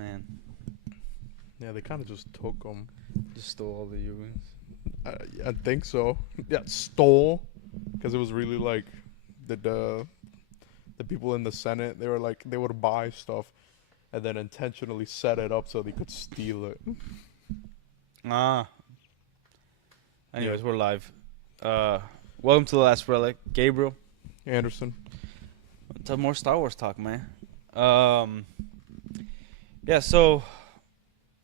man. Yeah, they kind of just took them. Just stole all the U-wings. I think so. Yeah, stole, because it was really like the people in the Senate. They were like they would buy stuff, and then intentionally set it up so they could steal it. Ah. Anyways, Yeah. we're live. Welcome to The Last Relic. Gabriel. Anderson. Let's have more Star Wars talk, man. Yeah, so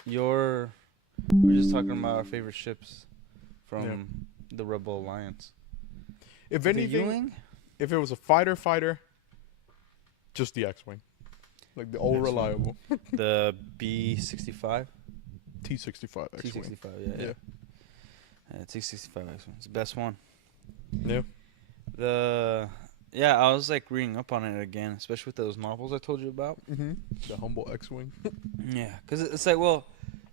we're just talking about our favorite ships from the Rebel Alliance. If The anything, U-wing? if it was a fighter, just the X-wing, like the old X-wing. reliable The B-65? T-65 X-wing. T-65, yeah. T-65 X-wing. It's the best one. Yeah. I was like reading up on it again, especially with those novels I told you about. Mm-hmm. The humble X-wing. Yeah, because it's like, well,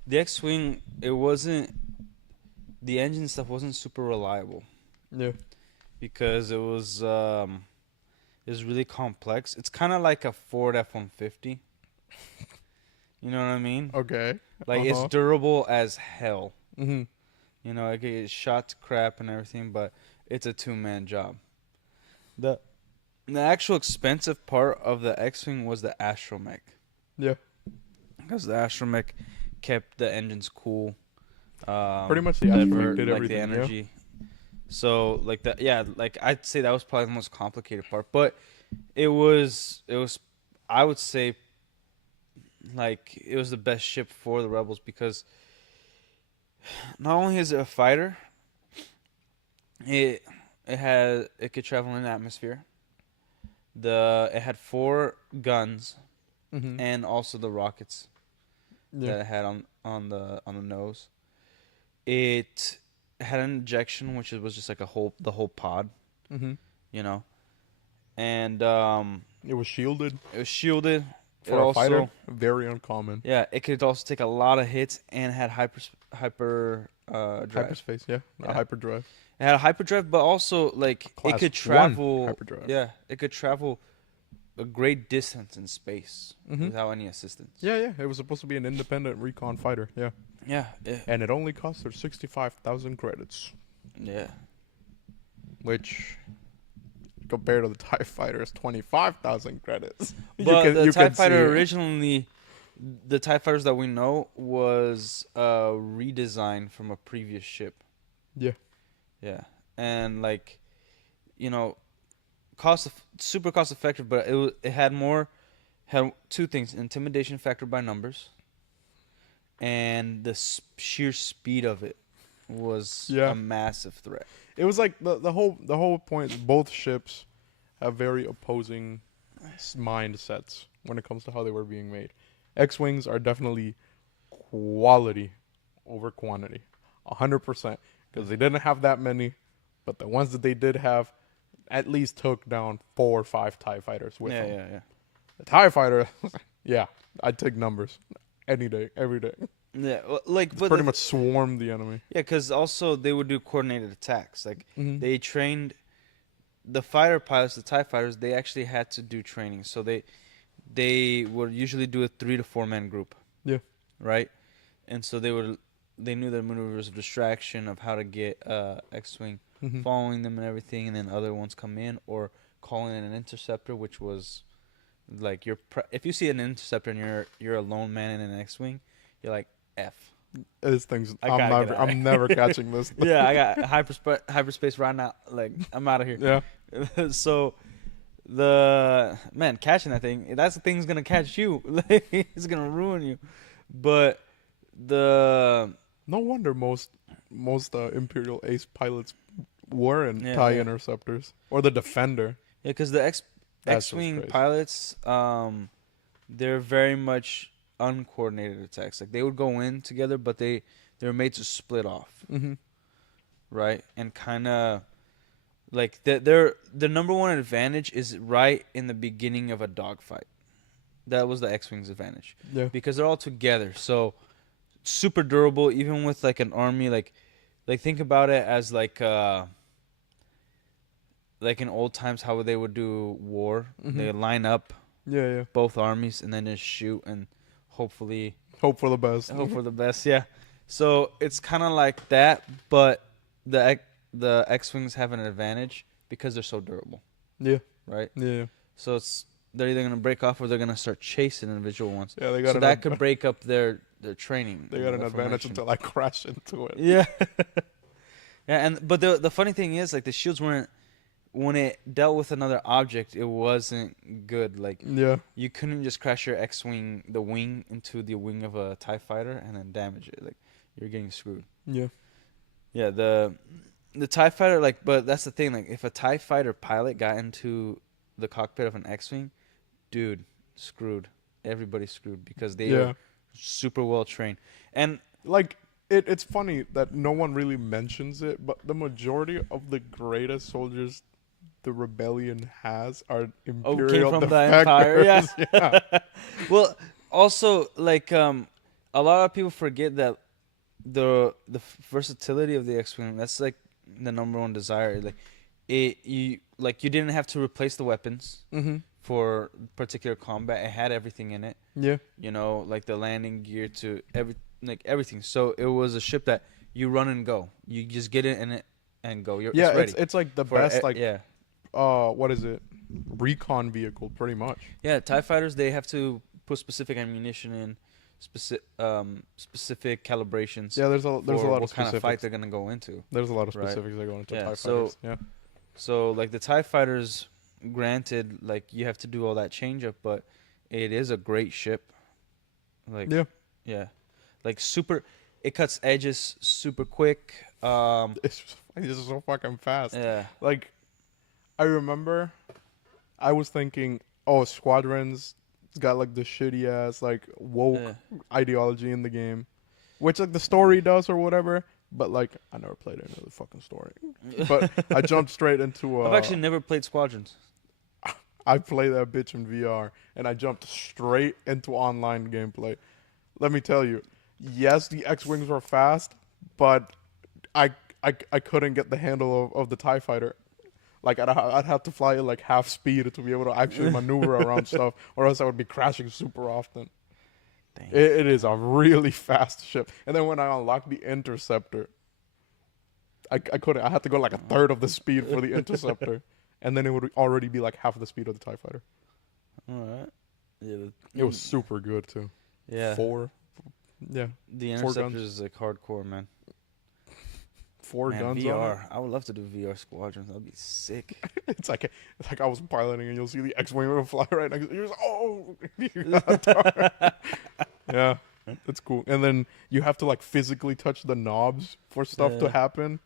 the X-wing, the engine stuff wasn't super reliable Yeah. because it was really complex. It's kind of like a Ford F-150. You know what I mean? Okay. Like it's durable as hell. Mm-hmm. You know, it gets shot to crap and everything, but it's a two-man job. The actual expensive part of the X-wing was the astromech. Yeah. Because the astromech kept the engines cool. Pretty much the astromech did like everything. the energy. So like that, yeah. Like I'd say that was probably the most complicated part, but it was. I would say, like it was the best ship for the rebels because not only is it a fighter, it could travel in the atmosphere. It had 4 guns, Mm-hmm. and also the rockets that it had on the nose. It had an injection, which was just like the whole pod, Mm-hmm. you know, and It was shielded. it was shielded. For it a fighter, very uncommon. Yeah, it could also take a lot of hits and had hyper drive. Hyperspace, yeah. A hyperdrive. It had a hyperdrive, but also like Class it could 1 travel. hyperdrive. Yeah, it could travel a great distance in space Mm-hmm. without any assistance. Yeah. It was supposed to be an independent recon fighter, yeah. Yeah. And it only cost her 65,000 credits, Yeah. which compared to the TIE fighter is 25,000 credits. But the TIE see fighter it. originally, the TIE fighters that we know was a redesign from a previous ship. Yeah. Yeah, and like, you know, super cost effective, but it had 2 things: intimidation factor by numbers, and the sheer speed of it was a massive threat. It was like the whole point. Both ships have very opposing mindsets when it comes to how they were being made. X-wings are definitely quality over quantity, 100%, because they didn't have that many, but the ones that they did have, at least took down 4 or 5 TIE fighters with them. Yeah. The TIE fighter, yeah, I'd take numbers any day, every day. Yeah, like but Pretty much swarm the enemy. Yeah, because also they would do coordinated attacks. Like Mm-hmm. they trained the fighter pilots, the TIE fighters. They actually had to do training, so they would usually do a 3 to 4 man group. Yeah. Right, and so they knew their maneuvers of distraction of how to get X-wing Mm-hmm. following them and everything, and then other ones come in or calling in an interceptor, which was like if you see an interceptor and you're a lone man in an X-wing, you're like F. This thing's. I'm never catching this. Yeah, I got hyperspace right now. Like I'm out of here. Yeah. So catching that thing, that's the thing's gonna catch you. Like it's gonna ruin you. But no wonder most Imperial Ace pilots were in TIE interceptors or the Defender. Yeah, because the X-wing pilots, they're very much uncoordinated attacks. Like they would go in together, but they were made to split off, Mm-hmm. right? And kind of like their number one advantage is right in the beginning of a dogfight. That was the X-wing's advantage. Yeah. Because they're all together, so super durable. Even with like an army, like think about it as like in old times how they would do war. Mm-hmm. They would line up Yeah. both armies and then just shoot and hopefully Hope for the best. hope for the best. Yeah. So it's kind of like that, but the X-wings have an advantage because they're so durable, Yeah, right? yeah, So it's they're either gonna break off or they're gonna start chasing individual ones. yeah. They got So that could break up their training. they you got know, an their advantage formation. until I crash into it. Yeah. Yeah, and but the funny thing is, like, the shields weren't when it dealt with another object, it wasn't good. Like, Yeah, you couldn't just crash your X-wing, the wing, into the wing of a TIE fighter and then damage it. Like, you're getting screwed. yeah, Yeah, the TIE fighter, like, but that's the thing. Like, if a TIE fighter pilot got into the cockpit of an X-wing, dude, screwed. Everybody's screwed because they yeah. are super well trained. And Like it's funny that no one really mentions it, but the majority of the greatest soldiers the rebellion has are oh, came imperial from the Empire. Yeah. defectors. Yeah, Well, also, like, a lot of people forget that the versatility of the X-wing, that's like the number one desire. Like, you didn't have to replace the weapons mm-hmm. for particular combat. It had everything in it. Yeah, You know, like the landing gear to everything. So it was a ship that you run and go. You just get it and go. yeah. It's ready It's like the for best yeah. what is it? Recon vehicle, pretty much. Yeah, TIE fighters, they have to put specific ammunition in, specific calibrations Yeah, there's a lot for of what kind specifics. of fight they're gonna go into. There's a lot of Right. specifics that go into Yeah, TIE so fighters. Yeah, so like the TIE fighters, granted, like you have to do all that change up, but it is a great ship. Like yeah. yeah, like super, it cuts edges super quick. It's just so fucking fast. Yeah, Like I remember, I was thinking, oh, Squadrons got like the shitty ass like woke yeah. ideology in the game, which like the story does or whatever. But like I never played any of the fucking story. But I jumped straight into. I've actually never played Squadrons. I play that bitch in VR, and I jumped straight into online gameplay. Let me tell you, yes, the X-wings were fast, but I couldn't get the handle of the TIE fighter. Like I'd have to fly at like half speed to be able to actually maneuver around stuff, or else I would be crashing super often. Dang. It is a really fast ship. And then when I unlocked the interceptor, I couldn't. I had to go like a third of the speed for the interceptor, and then it would already be like half the speed of the TIE fighter. All right. Yeah. It was super good too. Yeah. Yeah, The 4 Interceptors guns. is like hardcore, man. 4 Man, guns VR. on it. I would love to do VR Squadrons. That'd be sick. It's like I was piloting, and you'll see the X-wing will fly right next to you. You're just, oh, you got a turret. Yeah, that's cool. And then you have to like physically touch the knobs for stuff to Yeah. happen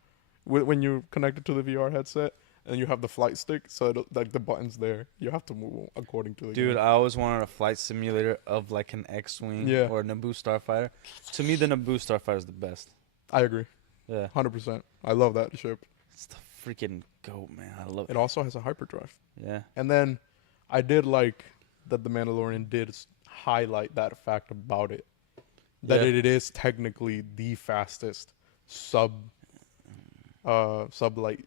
when you connect it to the VR headset, and you have the flight stick, so like the buttons there, you have to move according to the Dude, game. I always wanted a flight simulator of like an X-wing Yeah. or a Naboo Starfighter. To me, the Naboo Starfighter is the best. I agree, Yeah, 100%. I love that ship. it's the freaking goat, man. I love It it. also has a hyperdrive. Yeah, And then I did like that the Mandalorian did highlight that fact about it. That Yeah. it is technically the fastest sublight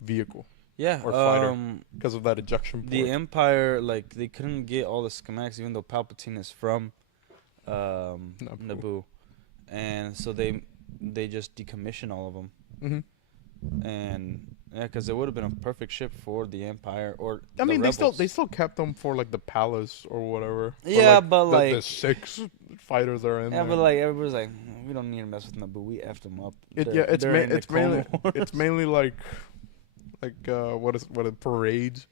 vehicle yeah. or fighter because of that ejection port. The Empire, like, they couldn't get all the schematics, even though Palpatine is from Naboo, and so they just decommissioned all of them. hmm And yeah, because it would have been a perfect ship for the Empire or I mean, the they Rebels. still kept them for like the palace or whatever. For, Yeah, like, but, the like- 6 fighters that are in Yeah, there. but like everybody's like, we don't need to mess with Naboo. We effed them up. It's during the it's mainly Clone Wars. it's mainly like what are parades,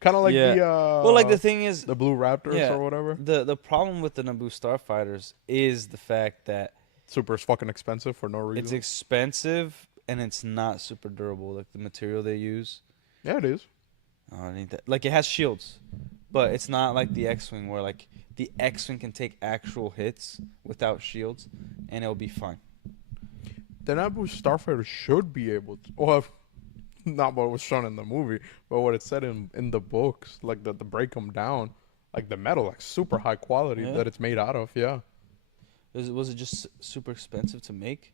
kind of like Yeah. the Well, like the thing is, the Blue Raptors Yeah. or whatever. the problem with the Naboo Starfighters is the fact that Super fucking expensive for no reason. it's expensive and it's not super durable. Like the material they use, Yeah, it is. I need that. Like it has shields, but it's not like the X-wing where like the X-wing can take actual hits without shields and it'll be fine. The Naboo Starfighter should be able to. Well, not what was shown in the movie, but what it said in the books, like the break them down, like the metal, like super high quality Yeah. that it's made out of. Yeah. Was it just super expensive to make?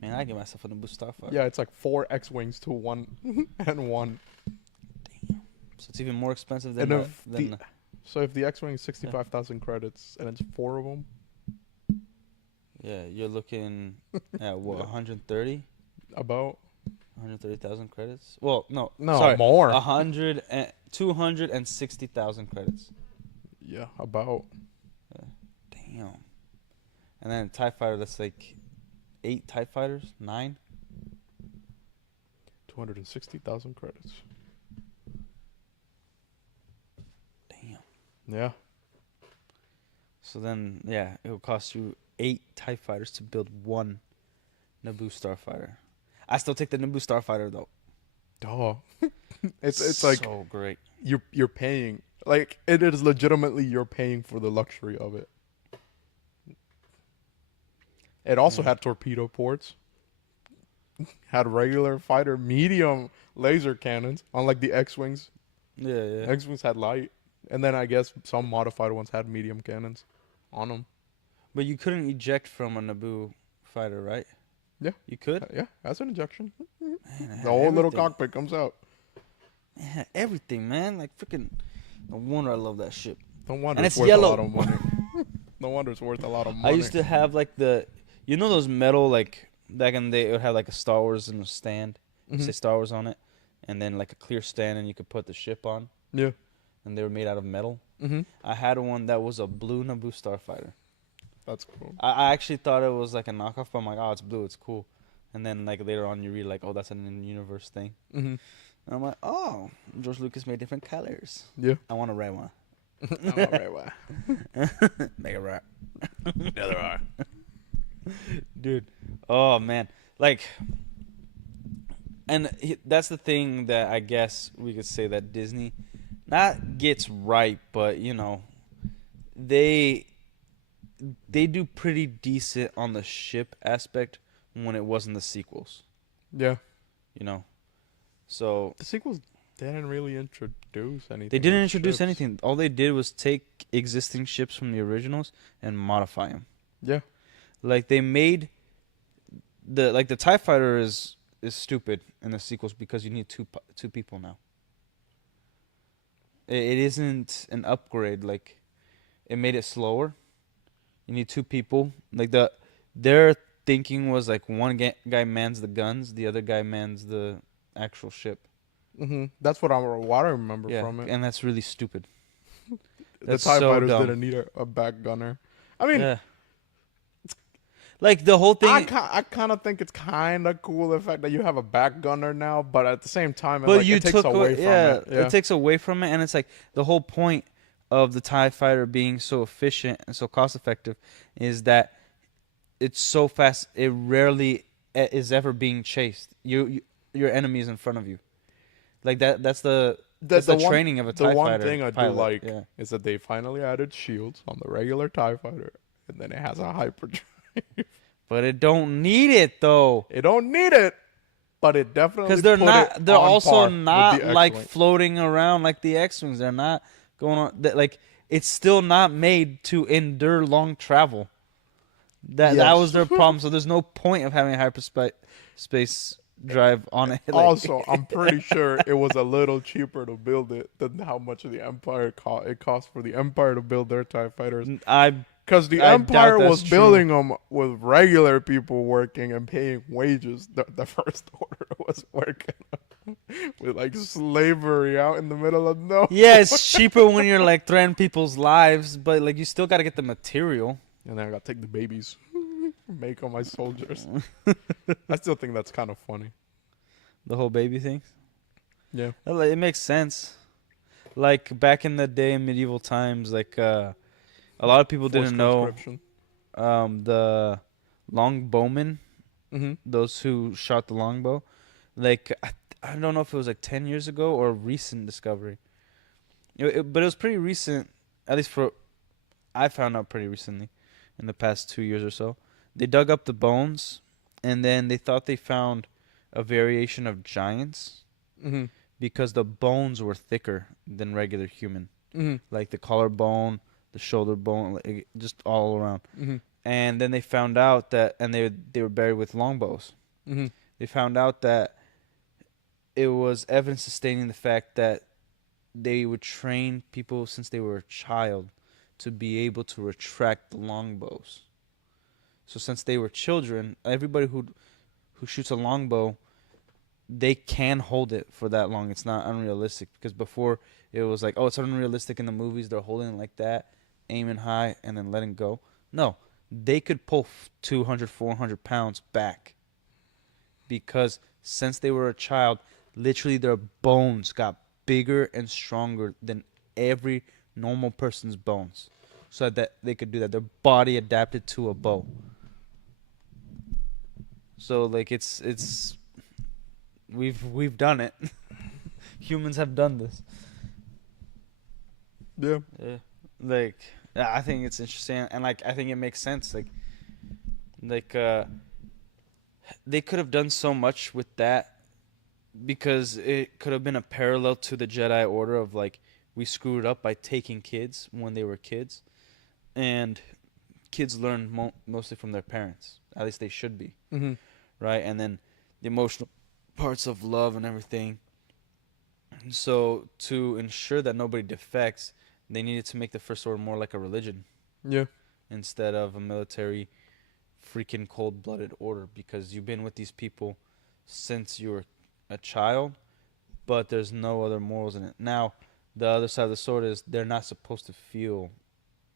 Man, I get myself a Naboo Starfighter. Yeah, it's like 4 X-wings to 1 and 1. So it's even more expensive than And the, if than the So if the X-wing is 65,000 credits and it's 4 of them, Yeah, you're looking at what, yeah, 130? about 130,000 credits? Well, no, no sorry, more. 260,000 credits. Yeah, about Yeah. Damn. And then TIE fighter, that's like 8 TIE fighters, 9. 260,000 credits. Damn. Yeah. So then, yeah, it would cost you 8 TIE fighters to build one Naboo starfighter. I still take the Naboo starfighter though. Duh. It's like so great. you're paying, like, it is legitimately you're paying for the luxury of it. It also Yeah. had torpedo ports, had regular fighter medium laser cannons, unlike the X-wings. Yeah, yeah. X-wings had light, and then I guess some modified ones had medium cannons on them. But you couldn't eject from a Naboo fighter, right? Yeah. You could? Yeah, that's an injection. Man, it The had whole little everything. cockpit comes out. It had everything, man. Like freaking. No wonder I love that ship. No wonder And it's it's worth yellow. a lot of money. No wonder it's worth a lot of I money. used to have like you know those metal, like back in the day, it would have like a Star Wars in a stand. It would say Star Wars on it, and then like a clear stand, and you could put the ship on. Yeah. And they were made out of metal. Mm-hmm. I had one that was a blue Naboo starfighter. That's cool. I actually thought it was like a knockoff, but I'm like, oh, it's blue, it's cool. And then like later on, you read like, oh, that's an in-universe thing. Mm-hmm. And I'm like, oh, George Lucas made different colors. Yeah. I want a red one. Make it red. Yeah, there are. Dude. Oh man. Like, and that's the thing that I guess we could say that Disney not gets right, but you know, they do pretty decent on the ship aspect when it wasn't the sequels, Yeah. you know. So The sequels didn't really introduce anything. they didn't with introduce ships. anything. All they did was take existing ships from the originals and modify them. Yeah. Like they made the TIE fighter is stupid in the sequels because you need two people now. It isn't an upgrade. Like it made it slower. You need 2 people. Like their thinking was like one guy mans the guns, the other guy mans the actual ship. Mm-hmm. That's what I remember Yeah, from it. and that's really stupid. The That's TIE so fighters dumb. didn't need a back gunner. I mean, Yeah. Like the whole thing. I kind of think it's kind of cool the fact that you have a back gunner now, but at the same time, But like, you it takes took away from it. Yeah. it takes away from it, and it's like the whole point of the TIE fighter being so efficient and so cost effective is that it's so fast. It rarely is ever being chased. Your enemy is in front of you. Like that's the training of a TIE the one fighter thing I do pilot. like Yeah. is that they finally added shields on the regular TIE fighter, and then it has a hyperdrive. But it don't need it though. It don't need it, but it definitely Because they're put not. it They're on also par with not the like X-Wing. floating around like the X-wings. They're not going on. Like it's still not made to endure long travel. That Yes. was their problem. So there's no point of having a hyperspace drive on it. Like, Also, I'm pretty sure it was a little cheaper to build it than how much the Empire it cost for the Empire to build their TIE fighters. Because the I Empire doubt that's was true. building them with regular people working and paying wages. The First Order was working with like slavery out in the middle of nowhere. yeah, it's cheaper when you're like threatening people's lives, but like you still got to get the material. And then I got to take the babies, make all my soldiers. I still think that's kind of funny. The whole baby thing. Yeah. It makes sense. Like back in the day in medieval times, like a lot of people Forced didn't know conscription. the longbowmen, Mm-hmm. those who shot the longbow. Like I don't know if it was like 10 years ago or a recent discovery. But it was pretty recent, at least I found out pretty recently, in the past 2 years or so. They dug up the bones, and then they thought they found a variation of giants Mm-hmm. because the bones were thicker than regular human. Mm-hmm. Like the collarbone, the shoulder bone, like, just all around. Mm-hmm. And then they found out that, and they were buried with longbows. Mm-hmm. They found out that it was evidence sustaining the fact that they would train people since they were a child to be able to retract the longbows. So since they were children, everybody who shoots a longbow, they can hold it for that long. It's not unrealistic because before it was like, oh, it's unrealistic in the movies. They're holding it like that, aiming high and then letting go. No, they could pull 200, 400 pounds back because since they were a child, literally their bones got bigger and stronger than every normal person's bones, so that they could do that. Their body adapted to a bow. So like it's we've done it. Humans have done this. Yeah. Yeah. Like yeah, I think it's interesting and like I think it makes sense. Like they could have done so much with that because it could have been a parallel to the Jedi Order of like we screwed up by taking kids when they were kids, and kids learn mostly from their parents. At least they should be, Mm-hmm. right? And then the emotional parts of love and everything. So to ensure that nobody defects, they needed to make the First Order more like a religion Yeah. instead of a military, freaking cold-blooded order. Because you've been with these people since you were a child, but there's no other morals in it. Now, the other side of the sword is they're not supposed to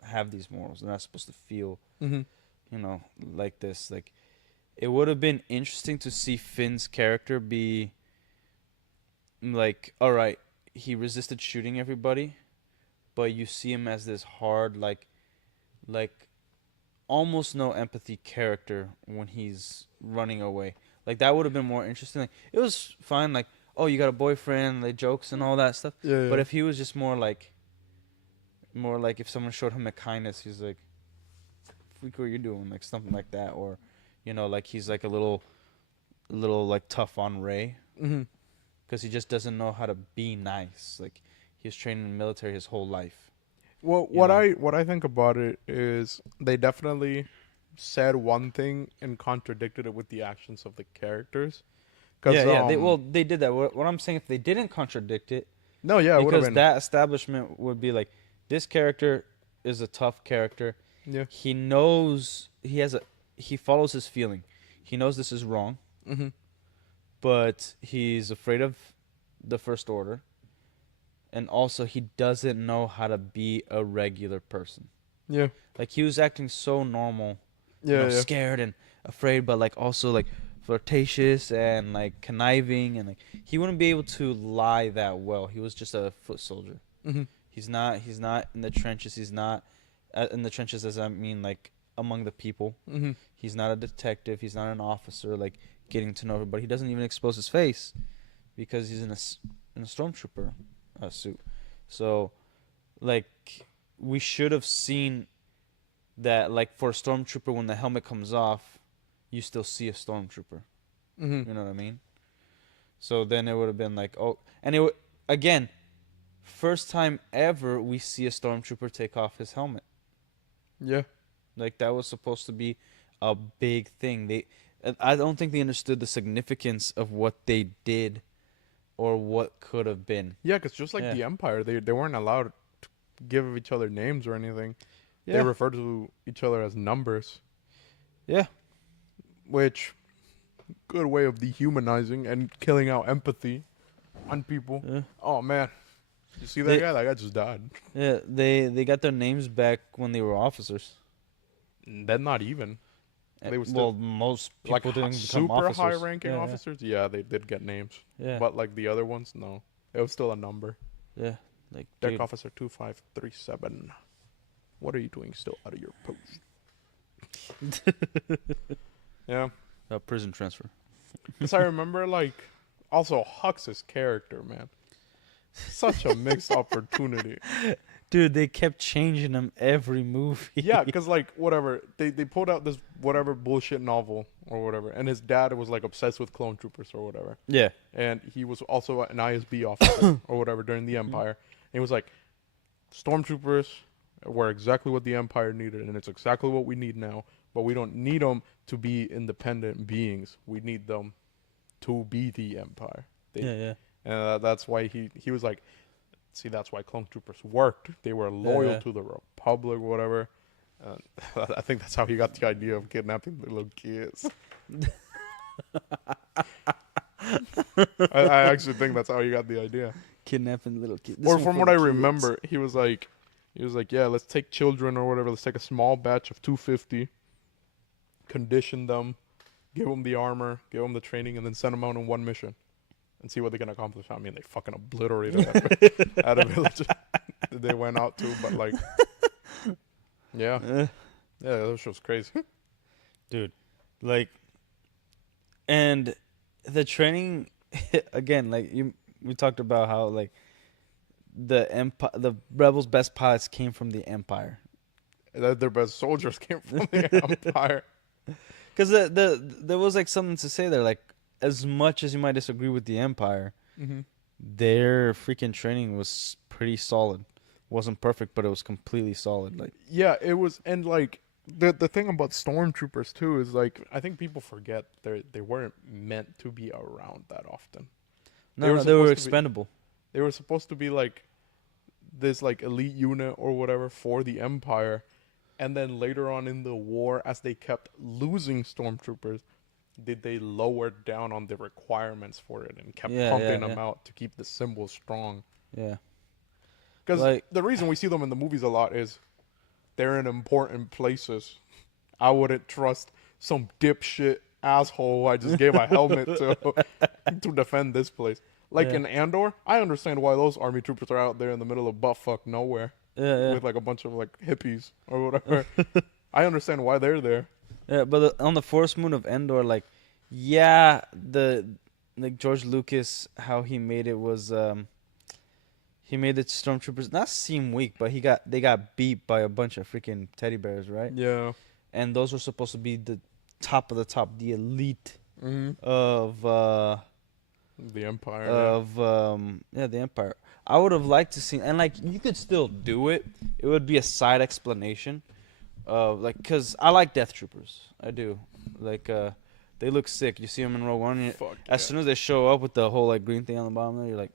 have these morals. They're not supposed to feel, Mm-hmm. like this. Like, it would have been interesting to see Finn's character be like, all right, he resisted shooting everybody, but you see him as this hard, like almost no empathy character when he's running away. Like that would have been more interesting. Like it was fine. Like oh, you got a boyfriend, like jokes and all that stuff. Yeah. But Yeah. if he was just more like if someone showed him a kindness, he's like, "Freak, what are you doing?" Like something like that, or like he's like a little like tough on Ray Mm-hmm. because he just doesn't know how to be nice. Like he was trained in the military his whole life. Well, You know? what I think about it is they definitely said one thing and contradicted it with the actions of the characters. Yeah, Cause yeah. They did that. What I'm saying, if they didn't contradict it, no, yeah, it would have because been. that establishment would be like, this character is a tough character. Yeah. He knows he follows his feeling. He knows this is wrong, Mm-hmm. but he's afraid of the First Order, and also he doesn't know how to be a regular person. Yeah. Like he was acting so normal, Yeah. Yeah. scared and afraid, but like also like flirtatious and like conniving, and like he wouldn't be able to lie that well. He was just a foot soldier. Mm-hmm. He's not. He's not in the trenches. He's not in the trenches, as I mean, like among the people. Mm-hmm. He's not a detective. He's not an officer, like getting to know everybody. He doesn't even expose his face because he's in a stormtrooper suit. So, like, we should have seen that, like, for a stormtrooper, when the helmet comes off, you still see a stormtrooper. Mm-hmm. You know what I mean? So then it would have been like, oh, and it would again, first time ever we see a stormtrooper take off his helmet. Yeah. Like that was supposed to be a big thing. I don't think they understood the significance of what they did, or what could have been. Yeah, because just like Yeah. the Empire, they weren't allowed to give each other names or anything. They Yeah, referred to each other as numbers, yeah, which good way of dehumanizing and killing out empathy on people. yeah. Oh man, you see that They- guy? That guy just died. Yeah, they got their names back when they were officers. Then not even. They were Well, still most like people didn't become super officers. high-ranking Yeah, officers. Yeah, they did get names, Yeah, but like the other ones, no. It was still a number. yeah. Like, Deck dude, Officer 2537. What are you doing still out of your post? Yeah. prison transfer. Because I remember, like, also Hux's character, man. Such a mixed opportunity. Dude, they kept changing him every movie. Yeah, because, like, whatever. They pulled out this whatever bullshit novel or whatever. And his dad was, like, obsessed with clone troopers or whatever. Yeah. And he was also an ISB officer or whatever during the Empire. And he was like, stormtroopers were exactly what the Empire needed. And it's exactly what we need now. But we don't need them to be independent beings. We need them to be the Empire. Yeah, yeah. And that's why he was like, See, that's why clone troopers worked. They were Yeah, loyal yeah. to the Republic, whatever. Uh, I think that's how he got the idea of kidnapping the little kids. I actually think that's how he got the idea. Kidnapping little kids. This Or one from for what the I kids. remember, he was like, yeah, let's take children or whatever. Let's take a small batch of 250, condition them, give them the armor, give them the training, and then send them out on one mission and see what they can accomplish. I mean, they fucking obliterated at a village that they went out to, but like, yeah, Uh, yeah, that shit was crazy. Dude, like, and the training again, like we talked about how like the rebels' best pilots came from the Empire. That their best soldiers came from the Empire. Because there was like something to say there. Like, as much as you might disagree with the Empire, Mm-hmm. their freaking training was pretty solid. Wasn't perfect, but it was completely solid. Like, Yeah, it was, and like the thing about stormtroopers too is like I think people forget they weren't meant to be around that often. They no, were no, they were supposed to be expendable. they were supposed to be like this like elite unit or whatever for the Empire, and then later on in the war, as they kept losing stormtroopers, did they lower down on the requirements for it and kept Yeah, pumping yeah, them yeah, out to keep the symbol strong. yeah. Because Like, the reason we see them in the movies a lot is they're in important places. I wouldn't trust some dipshit asshole I just gave a helmet to defend this place. Like yeah, in Andor, I understand why those army troopers are out there in the middle of buttfuck nowhere yeah, with like a bunch of like hippies or whatever. I understand why they're there. yeah. But on the Forest Moon of Endor, like, yeah, the like George Lucas, how he made it was he made the stormtroopers not seem weak, but they got beat by a bunch of freaking teddy bears, right? Yeah. And those were supposed to be the top of the top, the elite Mm-hmm. of The Empire. yeah, the Empire. I would have liked to see, and like you could still do it. It would be a side explanation of like, cause I like Death Troopers. I do. Like they look sick. You see them in Rogue One. Yeah. Fuck As yeah. soon as they show up with the whole like green thing on the bottom there, you're like,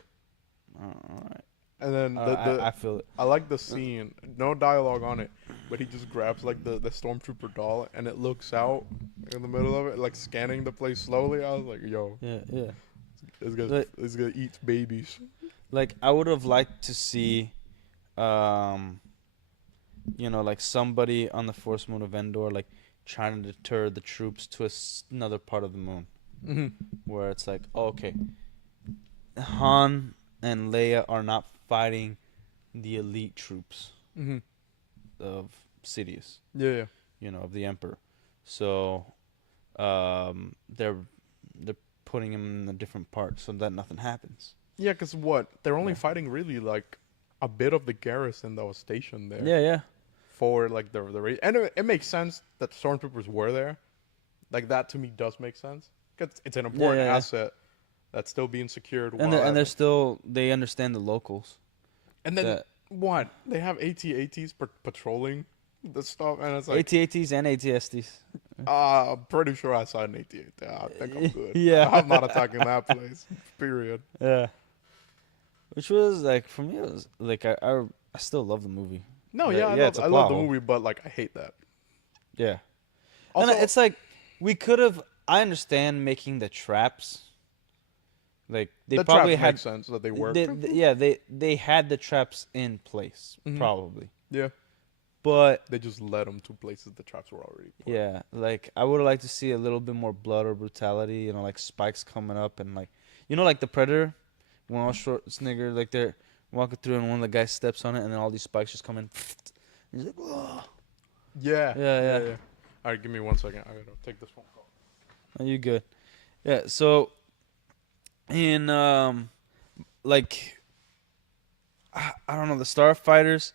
all right. And then I feel it. I like the scene. No dialogue on it, but he just grabs like the stormtrooper doll and it looks out in the middle of it, like scanning the place slowly. I was like, yo, Yeah, yeah. it's gonna Like, it's gonna eat babies. like I would have liked to see, um, like somebody on the Force Moon of Endor, like trying to deter the troops to another part of the moon, Mm-hmm. where it's like, oh, okay, Han and Leia are not fighting the elite troops Mm-hmm. of Sidious, Yeah, yeah. of the Emperor. So, they're putting him in a different part so that nothing happens. Yeah, cause what? They're only Yeah. fighting really like a bit of the garrison that was stationed there Yeah, yeah, for like the and it makes sense that stormtroopers were there. Like that to me does make sense. Cause it's an important yeah. asset that's still being secured. And they understand the locals. And then That what? They have AT-ATs patrolling the stuff, and it's like, AT-ATs and ATSTs. I'm pretty sure I saw an AT-AT. I think I'm good. Yeah. I'm not attacking that place. Period. Yeah. Which was like for me, it was like I still love the movie. No, But, yeah, yeah, it's a I love plot the hole. movie, but like I hate that. Yeah. Also, And it's like we could have. I understand making the traps. Like they the probably traps had. make sense that they work. Yeah, they had the traps in place Mhm. probably, Yeah, but they just led them to places the traps were already. Put. yeah, like I would have liked to see a little bit more blood or brutality. Like spikes coming up and like like the Predator, when all Schwarzenegger like they're walking through and one of the guys steps on it and then all these spikes just come in. He's like, whoa. Yeah, Yeah. All right, give me 1 second. I gotta take this phone call. Are you good? Yeah. So in like I don't know, the Starfighters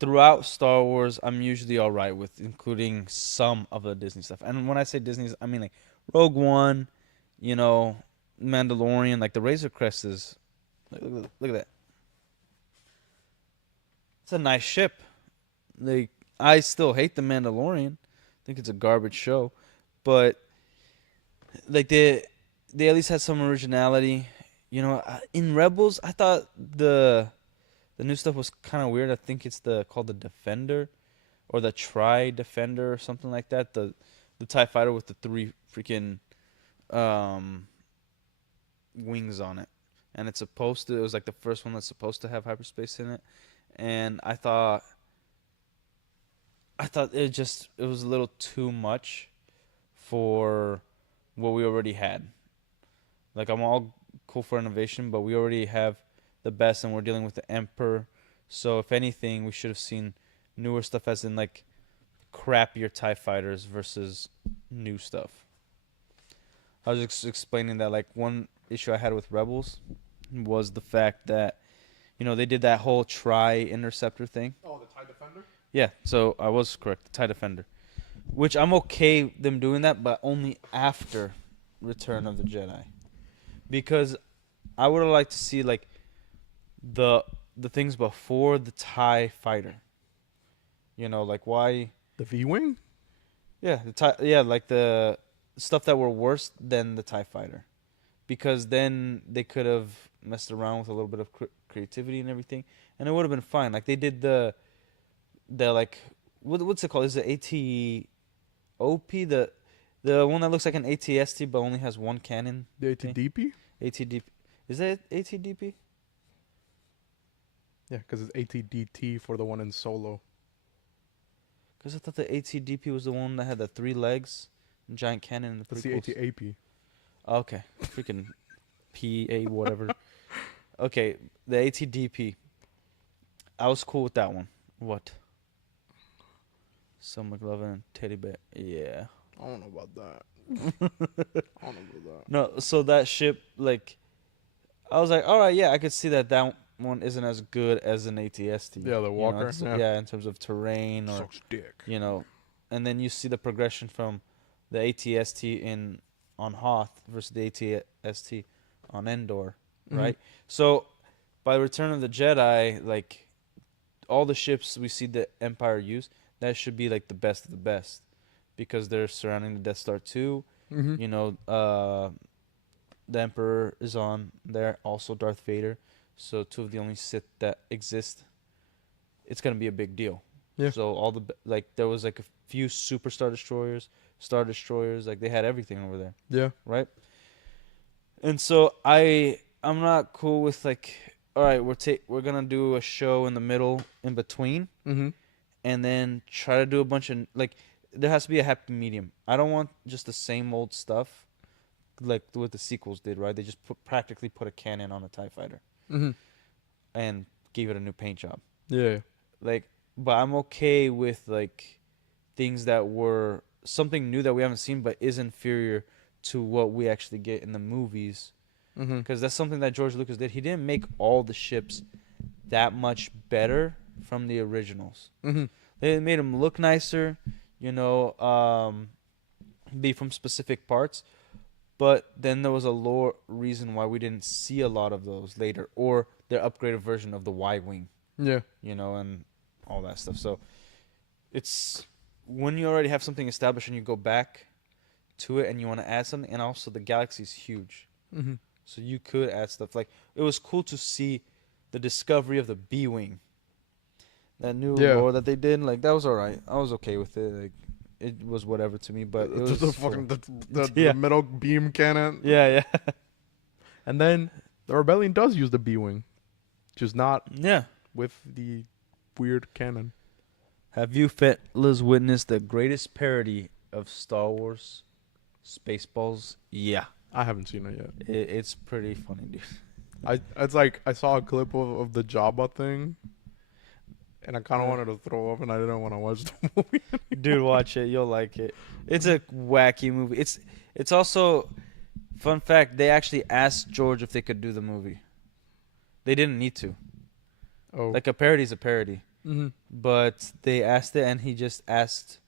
throughout Star Wars, I'm usually all right with, including some of the Disney stuff. And when I say Disney, I mean like Rogue One, Mandalorian, like the Razor Crest is. Look at that. It's a nice ship. Like I still hate the Mandalorian. I think it's a garbage show, but like they at least had some originality. In Rebels, I thought The new stuff was kind of weird. I think it's the called the Defender or the Tri Defender or something like that. The TIE fighter with the three freaking um wings on it. And it's supposed to it was like the first one that's supposed to have hyperspace in it. And I thought it was a little too much for what we already had. Like I'm all cool for innovation, but we already have the best, and we're dealing with the Emperor. So if anything, we should have seen newer stuff, as in like crappier Tie fighters versus new stuff. I was just explaining that like one issue I had with Rebels was the fact that they did that whole Tri Interceptor thing. Oh, the TIE Defender? Yeah, so I was correct, the Tie Defender, which I'm okay them doing that, but only after Return of the Jedi, because I would have liked to see like the the things before the TIE fighter. Like why? The V-Wing? Yeah, like the stuff that were worse than the TIE fighter, because then they could have messed around with a little bit of creativity and everything, and it would have been fine. Like they did the like what's it called? Is it ATOP, the one that looks like an ATST but only has one cannon? The thing? ATDP? ATDP. Is that ATDP? Yeah, because it's ATDT for the one in Solo. Because I thought the ATDP was the one that had the three legs, and giant cannon in the That's the prequels. ATAP. Okay, freaking PA whatever. Okay, the ATDP. I was cool with that one. What? Some McLovin and Teddy Bear. Yeah. I don't know about that. I don't know about that. No, so that ship, like, I was like, all right, yeah, I could see that one isn't as good as an ATST. Yeah, the Walker. Yeah, in terms of terrain or Sucks dick. and then you see the progression from the ATST on Hoth versus the ATST on Endor, right? So by Return of the Jedi, like all the ships we see the Empire use, that should be like the best of the best, because they're surrounding the Death Star 2. The Emperor is on there, also Darth Vader. So two of the only Sith that exist. It's gonna be a big deal. Yeah. So all like there was like a few super Star Destroyers, like they had everything over there, Yeah. right? And so I'm not cool with like, all right, we're gonna do a show in the middle, in between, and then try to do a bunch of like, there has to be a happy medium. I don't want just the same old stuff, like what the sequels did, right? They just practically put a cannon on a TIE fighter and gave it a new paint job. Yeah. Like, but I'm okay with like things that were something new that we haven't seen, but is inferior to what we actually get in the movies. Because that's something that George Lucas did. He didn't make all the ships that much better from the originals. They made them look nicer, be from specific parts. But then there was a lore reason why we didn't see a lot of those later, or their upgraded version of the Y-Wing. Yeah. And all that stuff. So it's when you already have something established and you go back to it and you want to add something, and also the galaxy's huge. So you could add stuff. Like, it was cool to see the discovery of the B-Wing. That new lore that they did, like, that was alright. I was okay with it. Like, it was whatever to me, but it was the fucking the metal beam cannon. Yeah. And then the Rebellion does use the B-Wing, just not Yeah. with the weird cannon. Have you fellas witnessed the greatest parody of Star Wars, Spaceballs? Yeah. I haven't seen it yet. It's pretty funny, dude. It's like I saw a clip of the Jabba thing, and I kind of wanted to throw up, and I didn't want to watch the movie. Dude, watch it. You'll like it. It's a wacky movie. It's also, fun fact, they actually asked George if they could do the movie. They didn't need to. Oh. Like, a parody's a parody. But they asked it, and he just asked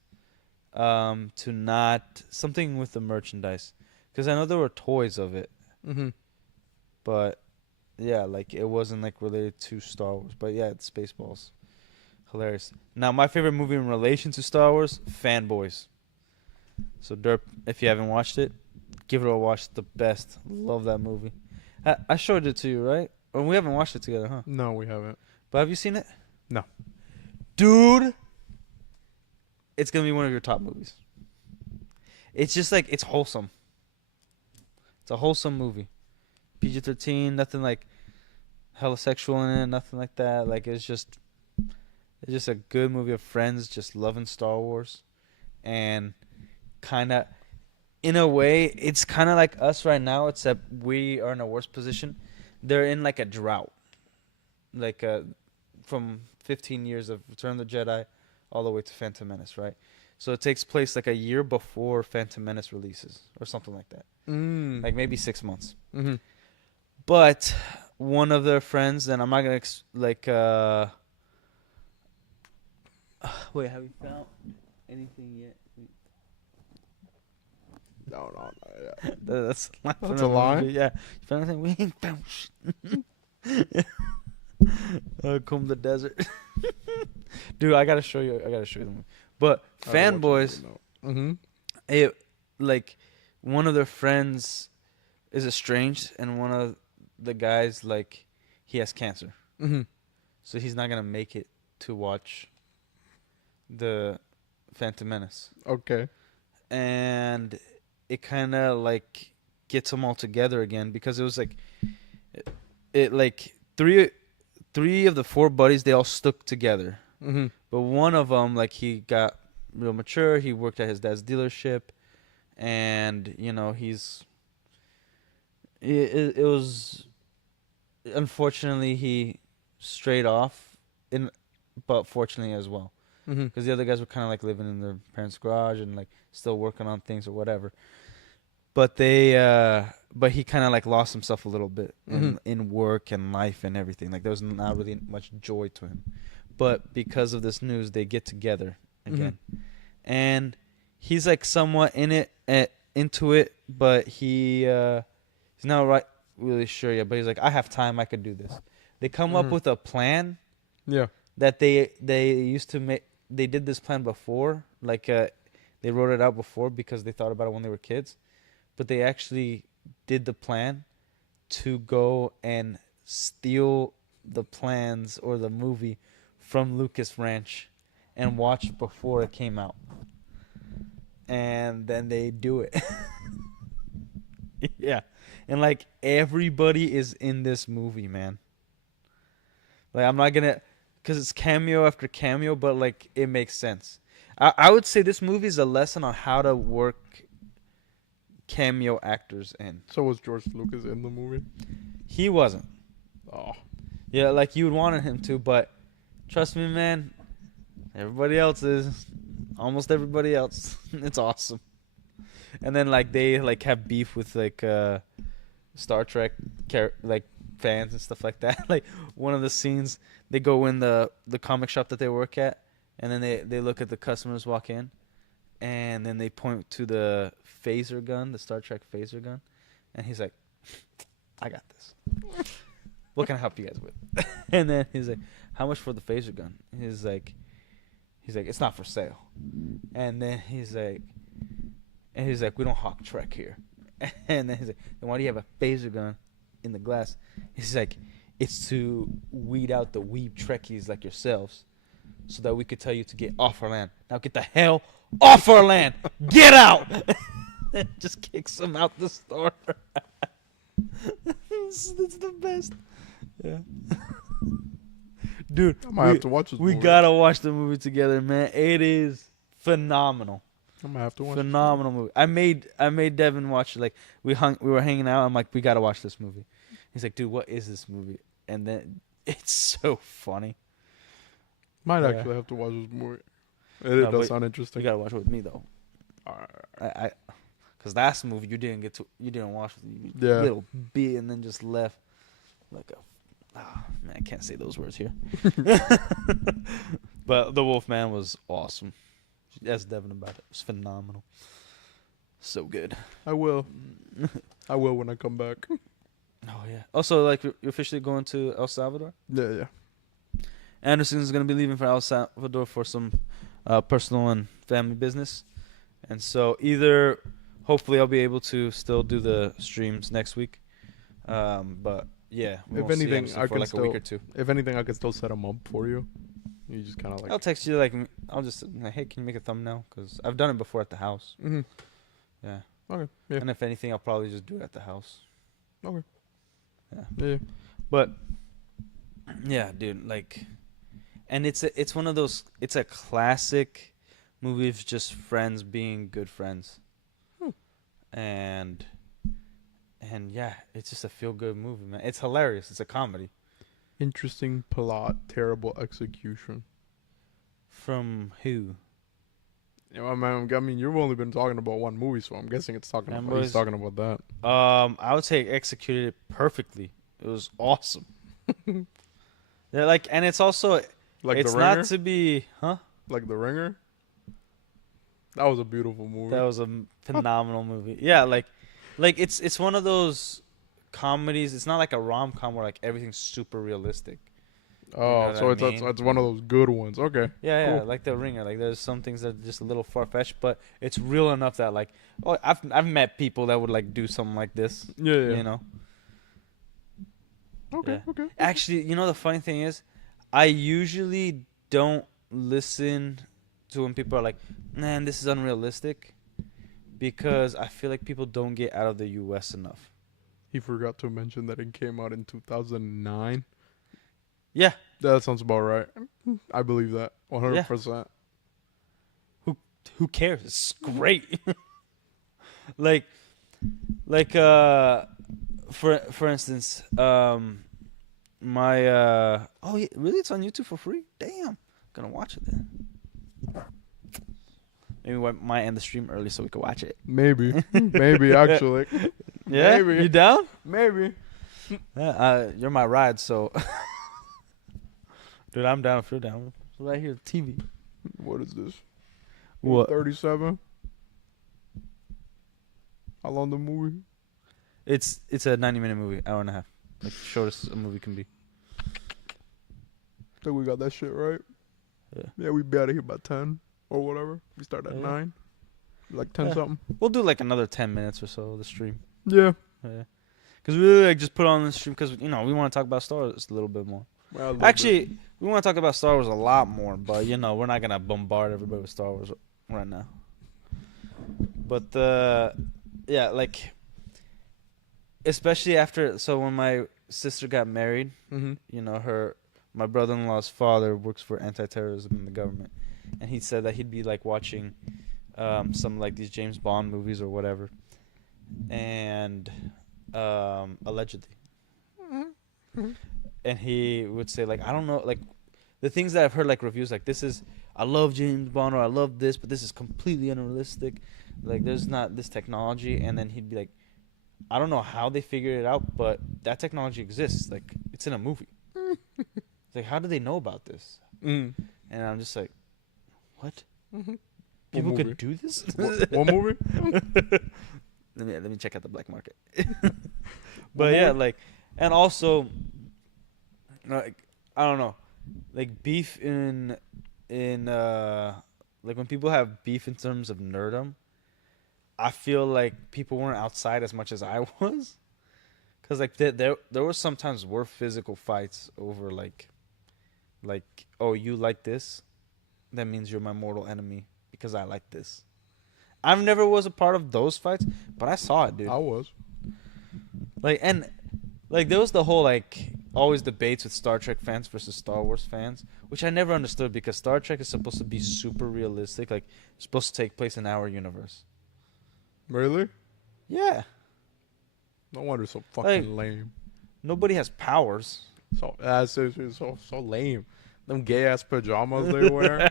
to not, something with the merchandise. Because I know there were toys of it. But, yeah, like, it wasn't, like, related to Star Wars. But, yeah, it's Spaceballs. Hilarious. Now, my favorite movie in relation to Star Wars, Fanboys. So, Derp, if you haven't watched it, give it a watch. It's the best. Love that movie. I showed it to you, right? Or we haven't watched it together, huh? No, we haven't. But have you seen it? No. Dude, it's gonna be one of your top movies. It's just like it's wholesome. It's a wholesome movie. PG-13, nothing like hella sexual in it, nothing like that. Like it's just a good movie of friends just loving Star Wars, and kind of in a way it's kind of like us right now, except we are in a worse position. They're in like a drought, like from 15 years of Return of the Jedi all the way to Phantom Menace, right? So it takes place like a year before Phantom Menace releases or something like that. Like maybe 6 months. Mm-hmm. But one of their friends, and I'm not gonna wait, have you found anything yet? No, yeah. That's That's a lie? Yeah. You found anything? We ain't found shit. Comb the desert. Dude, I gotta show you the movie. But fanboys, Mm-hmm. it like one of their friends is estranged, and one of the guys like he has cancer, Mm-hmm. so he's not gonna make it to watch the Phantom Menace, Okay. and it kind of like gets them all together again, because it was like it like three of the four buddies, they all stuck together, Mm-hmm. but one of them like he got real mature. He worked at his dad's dealership, and you know it was unfortunately he strayed off in, but fortunately as well, Mm-hmm. because the other guys were kind of like living in their parents' garage and like still working on things or whatever. But but he kind of like lost himself a little bit in work and life and everything. Like there was not really much joy to him. But because of this news, they get together again, and he's like somewhat in it, into it, but he's not really sure yet. But he's like, I have time, I could do this. They come up with a plan. Yeah. That they used to make. They did this plan before, like they wrote it out before because they thought about it when they were kids, but they actually did the plan to go and steal the plans or the movie from Lucas Ranch and watch it before it came out, and then they do it. Yeah, and like everybody is in this movie, man. Like I'm not gonna, because it's cameo after cameo, but like it makes sense. I would say this movie is a lesson on how to work cameo actors in. So was George Lucas in the movie? He wasn't. Oh. Yeah, like you would wanted him to, but trust me, man, everybody else is. Almost everybody else. It's awesome. And then like they like have beef with like Star Trek like fans and stuff like that. Like one of the scenes, they go in the comic shop that they work at, and then they look at the customers walk in, and then they point to the phaser gun, the Star Trek phaser gun, and he's like, I got this. What can I help you guys with? And then he's like, how much for the phaser gun? He's like, it's not for sale. And then he's like, we don't hawk Trek here. And then he's like, then why do you have a phaser gun in the glass? He's like, it's to weed out the weeb Trekkies like yourselves, so that we could tell you to get off our land. Now get the hell off our land. Get out. And just kicks him out the store. It's the best. Yeah. Dude, I might have to watch this we movie. gotta watch the movie together, man. It is phenomenal. I might have to watch Phenomenal movie. I made Devin watch it. Like we were hanging out. I'm like, we gotta watch this movie. He's like, dude, what is this movie? And then it's so funny. Might Yeah. actually have to watch this movie. It No, does but sound you interesting. gotta watch it with me though. Alright. Cause last movie you didn't watch with you Yeah. little bit and then just left like a. Man, I can't say those words here. But the Wolfman was awesome. Ask Devin about it. It was phenomenal. So good. I will. I will when I come back. Oh yeah. Also, like you're officially going to El Salvador. Yeah. Anderson's gonna be leaving for El Salvador for some personal and family business, and so hopefully I'll be able to still do the streams next week, but Yeah, we If won't see anything, Emerson I for can like a week still. or two. If anything, I can still set them up for you. You just kind of like. I'll text you like I'll just like, hey, can you make a thumbnail? Because I've done it before at the house. Mm-hmm. Yeah. Okay. Yeah. And if anything, I'll probably just do it at the house. Okay. Yeah. Yeah. But yeah, dude, like, and it's one of those. It's a classic movie of just friends being good friends, Hmm. and yeah, it's just a feel good movie, man. It's hilarious. It's a comedy. Interesting plot, terrible execution. From who? You know, I mean, you've only been talking about one movie, so I'm guessing it's talking And about. He's was talking about that. I would say executed it perfectly. It was awesome. Yeah, like, and it's also Like it's The Ringer. not to be, huh? Like The Ringer. That was a beautiful movie. That was a phenomenal movie. Yeah, like it's one of those comedies. It's not like a rom com where like everything's super realistic. You know Oh, what so I it's mean? it's one of those good ones. Okay. Yeah, Cool. yeah, like The Ringer. Like there's some things that are just a little far fetched, but it's real enough that like, oh, I've met people that would like do something like this. Yeah. Yeah. You know. Okay. Yeah. Okay. Actually, you know the funny thing is, I usually don't listen to when people are like, "Man, this is unrealistic," because I feel like people don't get out of the U.S. enough. He forgot to mention that it came out in 2009. Yeah, That sounds about right. I believe that 100%. who cares? It's great. like, like for instance, my oh yeah, really? It's on YouTube for free? Damn, gonna watch it then. Maybe we might end the stream early so we can watch it. Maybe. Maybe actually. Yeah, Maybe. you down? Maybe. You're my ride, so dude, I'm down if you're down. Right here, TV. What is this? What? 37. How long the movie? It's a 90-minute movie, hour and a half, like shortest a movie can be. Think we got that shit right. Yeah. Yeah, we be out of here by 10 or whatever. We start at Yeah. 9. Like 10 Yeah. something. We'll do like another 10 minutes or so of the stream. Yeah. Yeah. Because we really like just put on the stream because we want to talk about Star Wars a little bit more. Well, a little Actually, we want to talk about Star Wars a lot more, but we're not gonna bombard everybody with Star Wars right now. But yeah, like especially after when my sister got married, Mm-hmm. my brother-in-law's father works for anti-terrorism in the government, and he said that he'd be like watching some like these James Bond movies or whatever, and allegedly, Mm-hmm. and he would say like, I don't know, like the things that I've heard like reviews like, this is, I love James Bond or I love this, but this is completely unrealistic, like there's not this technology, and then he'd be like, I don't know how they figured it out, but that technology exists, like it's in a movie. It's like, how do they know about this? Mm. And I'm just like, what? Mm-hmm. People movie? could do this? What movie? Let me check out the black market. But yeah, like, and also, like, I don't know, like beef in like when people have beef in terms of nerdum, I feel like people weren't outside as much as I was, cause like there were sometimes were physical fights over like, oh, you like this, that means you're my mortal enemy because I like this. I've never was a part of those fights, but I saw it, dude. I was. Like, and like there was the whole like always debates with Star Trek fans versus Star Wars fans, which I never understood because Star Trek is supposed to be super realistic, like it's supposed to take place in our universe. Really? Yeah, No wonder it's so fucking Like- lame. nobody has powers. So seriously, so lame. Them gay ass pajamas they wear.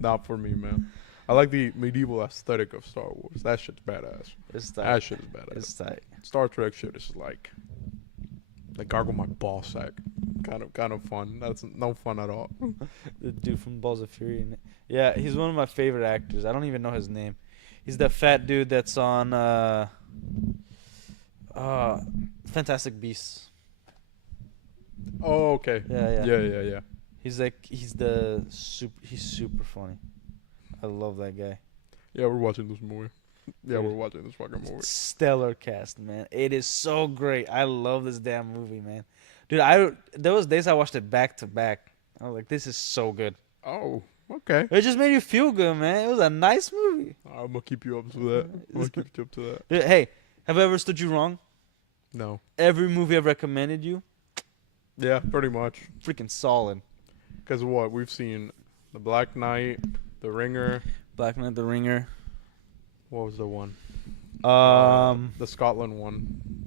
Not for me, man. I like the medieval aesthetic of Star Wars. That shit's badass. It's That tight. shit is badass. It's tight. Star Trek shit is like gargle my ball sack. Kind of fun. That's no fun at all. The dude from Balls of Fury. Yeah, he's one of my favorite actors. I don't even know his name. He's the fat dude that's on Fantastic Beasts. Oh, okay. Yeah. Yeah. He's super funny. I love that guy. Yeah, we're watching this movie. Yeah, we're Dude, watching this fucking movie. stellar cast, man. It is so great. I love this damn movie, man. Dude, I there was days I watched it back to back. I was like, this is so good. Oh, okay. It just made you feel good, man. It was a nice movie. I'm gonna keep you up to that. I'm gonna keep you up to that. Dude, hey, have I ever stood you wrong? No. Every movie I've recommended you, Yeah, pretty much. freaking solid. Because what we've seen, The Black Knight, The Ringer. Black Knight, The Ringer. What was the one? Um, The Scotland one.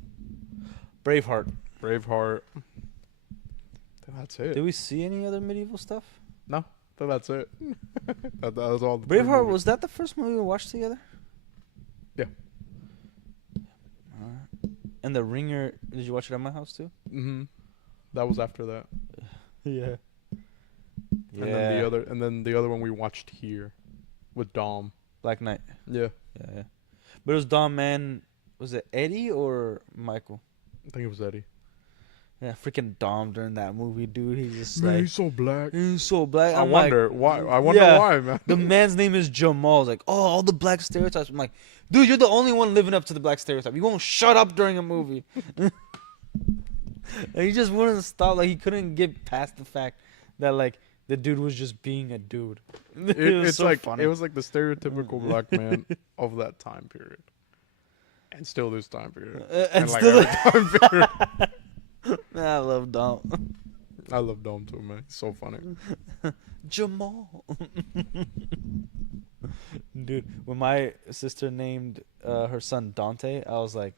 Braveheart. Braveheart. That's it. Did we see any other medieval stuff? No, that's it. that was all. The Braveheart, was that the first movie we watched together? Yeah. And The Ringer, did you watch it at my house too? Mm-hmm. That was after that. Yeah. And then the other one we watched here, with Dom. Black Knight. Yeah. Yeah. But it was Dom, man. Was it Eddie or Michael? I think it was Eddie. Yeah, freaking Dom during that movie, dude. He's just Man, like, he's so black. he's so black. I I'm wonder like, why. I wonder yeah. why, man. The man's name is Jamal. It's like, oh, all the black stereotypes. I'm like, dude, you're the only one living up to the black stereotype. You won't shut up during a movie. And he just wouldn't stop. Like, he couldn't get past the fact that, like, the dude was just being a dude. It's so like funny. it was like the stereotypical black man of that time period, and still this time period, and like still, every time period. man, I love Dom. I love Dom too, man. He's so funny. Jamal. Dude, when my sister named her son Dante, I was like,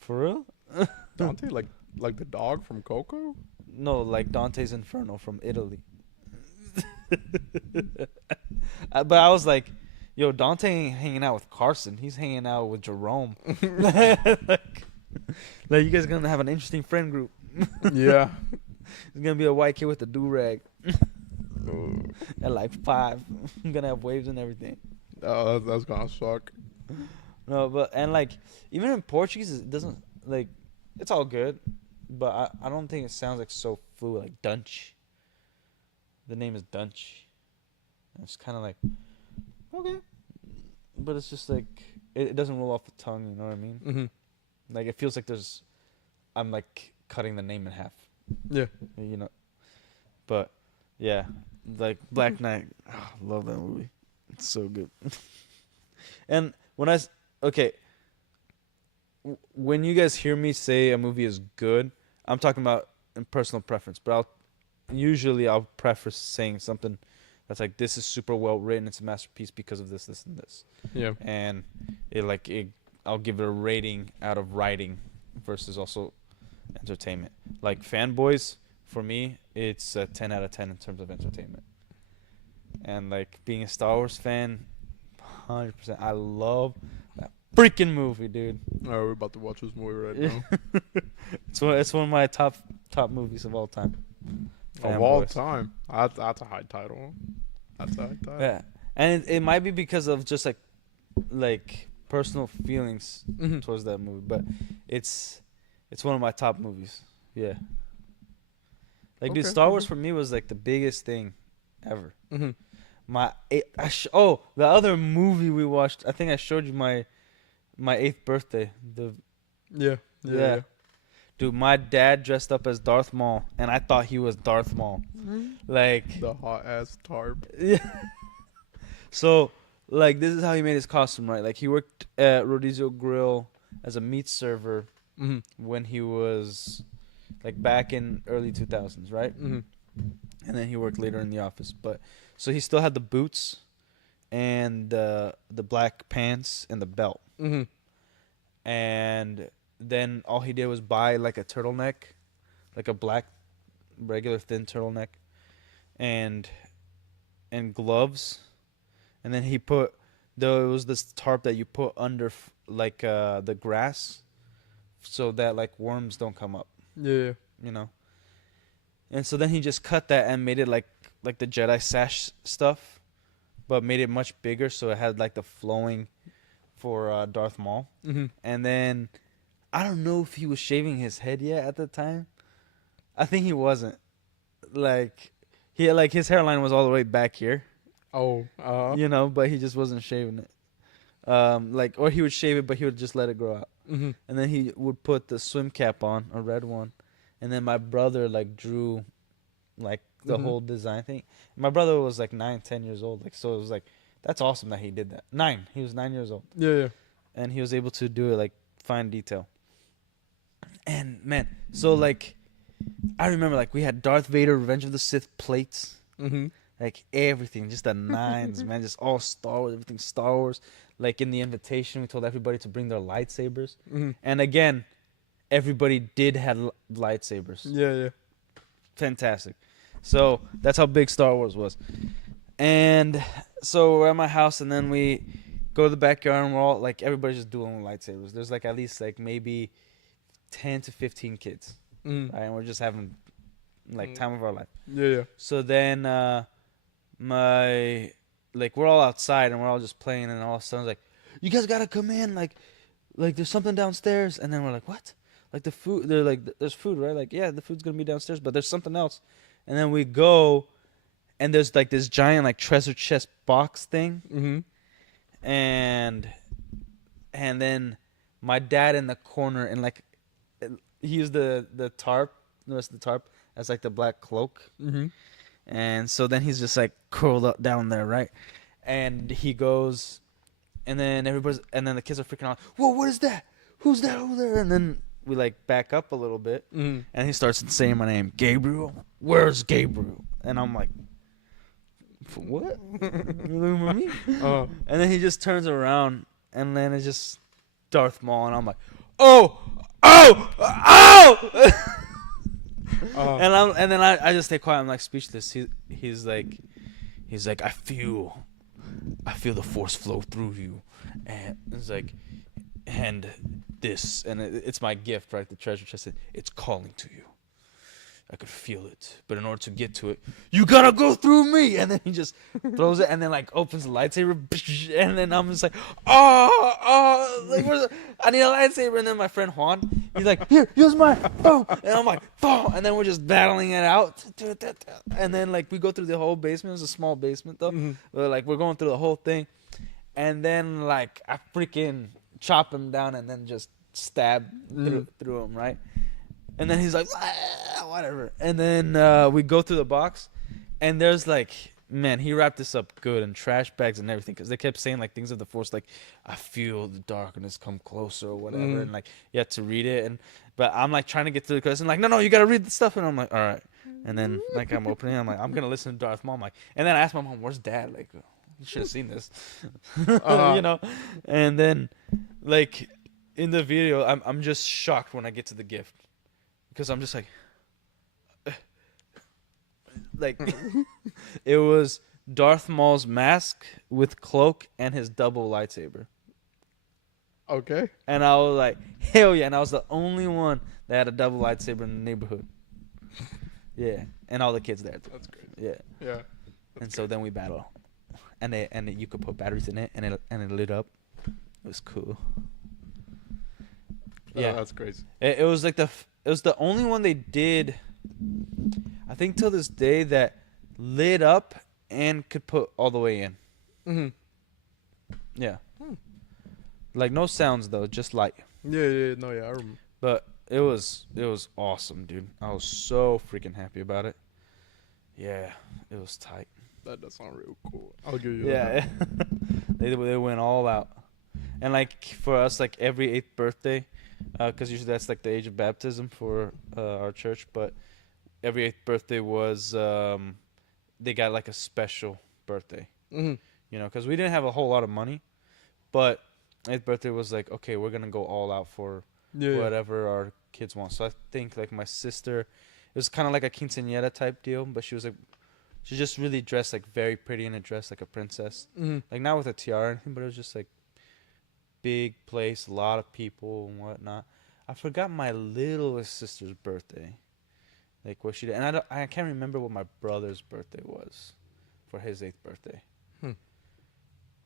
for real? Dante, like the dog from Coco. No, like Dante's Inferno from Italy. But I was like, yo, Dante ain't hanging out with Carson. He's hanging out with Jerome. like, you guys are going to have an interesting friend group. Yeah. It's going to be a white kid with a do-rag. At like 5. I'm going to have waves and everything. Oh, that's gonna suck. No, but, and like, even in Portuguese, it doesn't, like, it's all good. But I don't think it sounds like so fluid, like Dunch. The name is Dunch. And it's kind of like, okay. But it's just like, it doesn't roll off the tongue, you know what I mean? Mm-hmm. Like, it feels like I'm like cutting the name in half, Yeah. you know? But, yeah, like Black Knight, love that movie. It's so good. And okay, when you guys hear me say a movie is good, I'm talking about in personal preference, but I'll preface saying something that's like, this is super well written, it's a masterpiece because of this, this, and this. Yeah. And I'll give it a rating out of writing versus also entertainment. Like Fanboys, for me, it's a 10 out of 10 in terms of entertainment. And like being a Star Wars fan, 100%, I love that freaking movie, dude. Oh, we're about to watch this movie right now. It's one of my top movies of all time. Of all Fanboys. time. That's a high title. That's a high title. Yeah, and it might be because of just like personal feelings Mm-hmm. towards that movie, but it's one of my top movies. Yeah. Like, dude, Okay, Star okay. Wars for me was like the biggest thing ever. Mm-hmm. The other movie we watched, I think I showed you my 8th birthday. Yeah. Yeah. Dude, my dad dressed up as Darth Maul, and I thought he was Darth Maul. Like, The hot ass tarp. yeah. So, like, this is how he made his costume, right? Like, he worked at Rodizio Grill as a meat server Mm-hmm. when he was, like, back in early 2000s, right? Mm-hmm. And then he worked later in the office. But so he still had the boots and the black pants and the belt. Mm-hmm. And then all he did was buy like a turtleneck, like a black regular thin turtleneck, and gloves. And then he put there was this tarp that you put under the grass, so that like worms don't come up, Yeah. you know. And so then he just cut that and made it like the Jedi sash stuff, but made it much bigger so it had like the flowing for Darth Maul. Mm-hmm. And then I don't know if he was shaving his head yet at the time. I think he wasn't. Like his hairline was all the way back here, Oh. you know, but he just wasn't shaving it. Like, or he would shave it, but he would just let it grow out. Mm-hmm. And then he would put the swim cap on, a red one. And then my brother like drew like the Mm-hmm. whole design thing. My brother was like 9, 10 years old. Like, so it was like, that's awesome that he did that. 9. He was 9 years old. Yeah, yeah. And he was able to do it like fine detail. And man, so like, I remember like we had Darth Vader, Revenge of the Sith plates. Mm-hmm. Like everything, just the nines, man, just all Star Wars, everything Star Wars. Like in the invitation, we told everybody to bring their lightsabers. Mm-hmm. And again, everybody did have lightsabers. Yeah, yeah. Fantastic. So that's how big Star Wars was. And so we're at my house, and then we go to the backyard, and we're all like, everybody's just doing lightsabers. There's like at least like maybe 10 to 15 kids, Mm-hmm. right? And we're just having like time of our life. Yeah, yeah. So then my like we're all outside and we're all just playing, and all of a sudden it's like, you guys gotta come in, like there's something downstairs. And then we're like, what? Like the food, they're like, there's food, right? Like, yeah, the food's gonna be downstairs, but there's something else. And then we go, and there's like this giant like treasure chest box thing. Mm-hmm. and and then my dad in the corner, and like he used the tarp, the rest of the tarp, as like the black cloak. Mm-hmm. And so then he's just like curled up down there, right? And he goes, and then the kids are freaking out. Whoa, what is that? Who's that over there? And then we like back up a little bit, Mm-hmm. and he starts saying my name, Gabriel. Where's Gabriel? And I'm like, for what? You looking for me? And then he just turns around, and then it's just Darth Maul, and I'm like, oh, oh, oh! And then I just stay quiet. I'm like speechless. He's like I feel the force flow through you, and it's like, and this, and it's my gift, right? The treasure chest. It's calling to you. I could feel it, but in order to get to it, you gotta go through me. And then he just throws it, and then like opens the lightsaber, and then I'm just like, like I need a lightsaber. And then my friend Juan, he's like, here, use mine, boom. And I'm like, boom. And then we're just battling it out, and then like we go through the whole basement. It's a small basement though. Mm-hmm. Like we're going through the whole thing, and then like I freaking chop him down, and then just stab through him, right? And then he's like, whatever. And then we go through the box, and there's like, man, he wrapped this up good in trash bags and everything, because they kept saying like things of the Force, like, I feel the darkness come closer or whatever, and like you have to read it. But I'm like trying to get through the question, like, no, you gotta read the stuff, and I'm like, all right. And then like I'm opening, I'm like, I'm gonna listen to Darth Maul, like, and then I asked my mom, where's Dad? Like, you should have seen this, you know. And then like in the video, I'm just shocked when I get to the gift. Because I'm just like, it was Darth Maul's mask with cloak and his double lightsaber. Okay. And I was like, hell yeah. And I was the only one that had a double lightsaber in the neighborhood. Yeah. And all the kids there. That's great. Yeah. Yeah. And so then we battle. And you could put batteries in it, and it lit up. It was cool. Yeah. That's crazy. It was like it was the only one they did, I think, till this day, that lit up and could put all the way in. Mm-hmm. Yeah. Like no sounds though, just light. Yeah. No, yeah, I remember. But it was awesome, dude. I was so freaking happy about it. Yeah, it was tight. That does sound real cool. I'll give you Yeah, they went all out. And like for us, like every 8th birthday, because usually that's like the age of baptism for our church, but every 8th birthday was they got like a special birthday. Mm-hmm. You know, because we didn't have a whole lot of money, but 8th birthday was like, okay, we're gonna go all out for whatever our kids want. So I think like my sister, it was kind of like a quinceañera type deal, but she just really dressed like very pretty in a dress, like a princess. Mm-hmm. Like not with a tiara or anything, but it was just like big place, a lot of people and whatnot. I forgot my littlest sister's birthday, like what she did, and I can't remember what my brother's birthday was for his 8th birthday.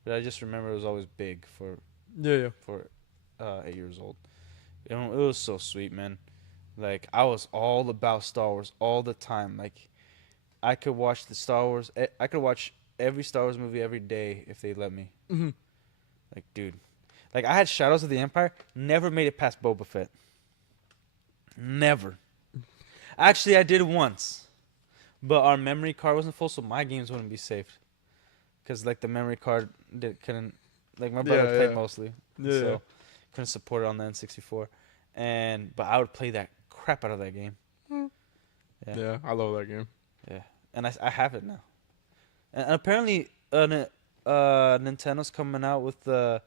But I just remember it was always big for 8 years old. You know, it was so sweet, man. Like I was all about Star Wars all the time. Like I could watch I could watch every Star Wars movie every day if they let me. Mm-hmm. Like, dude, like I had Shadows of the Empire, never made it past Boba Fett. Never. Actually, I did once, but our memory card wasn't full, so my games wouldn't be saved. Cause like the memory card couldn't, like my brother Yeah, played yeah, mostly, yeah, so couldn't support it on the N64. But I would play that crap out of that game. yeah. Yeah, Yeah, I love that game. yeah, and I have it now. And apparently, Nintendo's coming out with the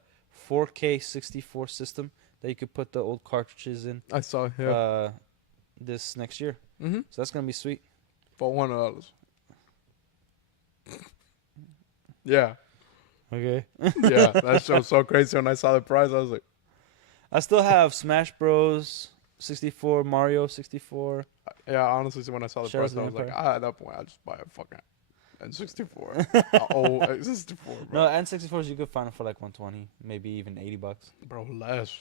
4K 64 system that you could put the old cartridges in I saw. Yeah. uh, this next year. Mm-hmm. So that's gonna be sweet. For $100. Yeah. Okay. Yeah. That show's so crazy. When I saw the price, I was like, I still have Smash Bros. 64, Mario 64. yeah. Honestly, so when I saw the Shadows price, of I the was like, Empire. at that point, I just buy a fucking N64. Oh, N64, No, bro. N64s you could find it for like 120, maybe even $80. Bro, less.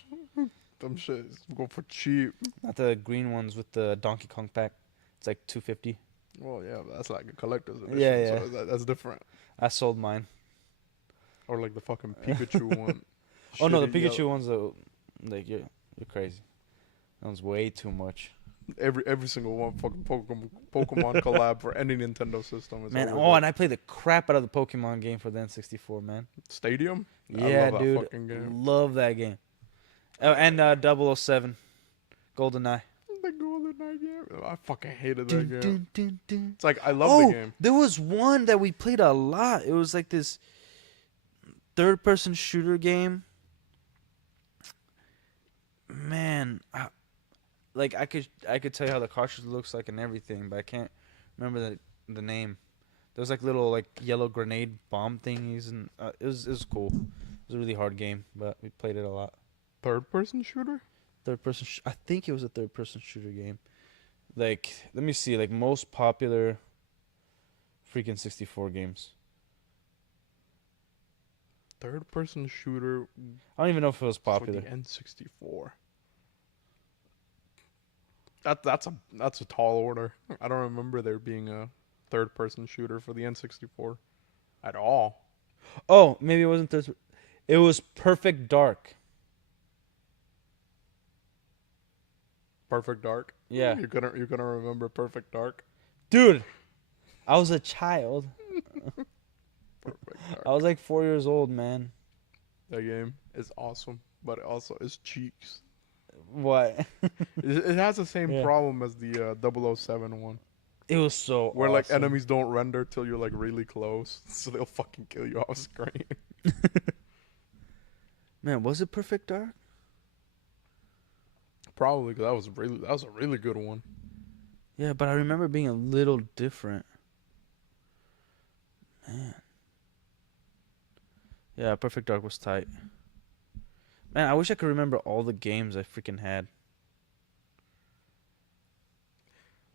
Them shits go for cheap. Not the green ones with the Donkey Kong pack. It's like 250. Well, yeah, that's like a collector's edition. Yeah, yeah. So that's different. I sold mine. Or like the fucking Pikachu one. Oh no, the Shitty Pikachu yellow. ones though, like you're crazy. That one's way too much. Every single one fucking Pokemon collab for any Nintendo system is Man, over oh, the and I played the crap out of the Pokemon game for the N64, man. Stadium. I Yeah, love that dude. fucking game. Love that game. Oh, and 007, GoldenEye. The Golden Knight game. I fucking hated that Dun, game. dun, dun, dun. It's like I love Oh, the game. there was one that we played a lot. It was like this third-person shooter game. Man, like I could tell you how the cartridge looks like and everything, but I can't remember the name. There was like little like yellow grenade bomb thingies, and it was cool. It was a really hard game, but we played it a lot. Third person shooter? Third person. I think it was a third person shooter game. Like, let me see. Like most popular freaking 64 games. Third person shooter I don't even know if it was for popular. the N64. That's a tall order. I don't remember there being a third person shooter for the N64 at all. Oh, maybe it wasn't this. It was Perfect Dark. Perfect Dark. Yeah. You're gonna remember Perfect Dark. Dude, I was a child. Perfect Dark. I was like 4 years old, man. That game is awesome, but it also is cheeks. What? It has the same Yeah. problem as the 007 one, It was so where like awesome. enemies don't render till you're like really close, so they'll fucking kill you off screen. Man, was it Perfect Dark? Probably because that was a really good one. Yeah, but I remember it being a little different. Man. Yeah, Perfect Dark was tight. Man, I wish I could remember all the games I freaking had.